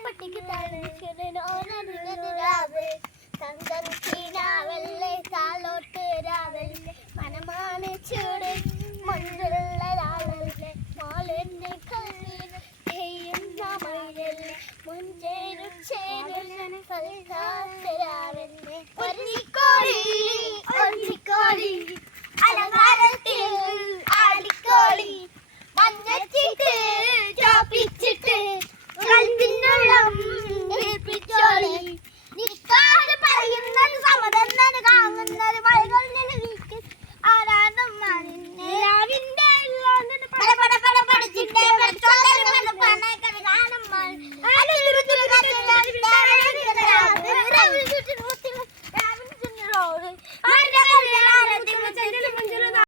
പട്ടിക്ക് തന്നിടാവല്ലേ താലോട്ട് രാവല്ലേ മനമാണ് ചൂട് മണ്ണുള്ള രാവല്ലേ മോളെന്നെ കല്ലീന ചെയ്യുന്ന മൈനല്ലേ മുഞ്ചേരും ചേരും കൽക്കാ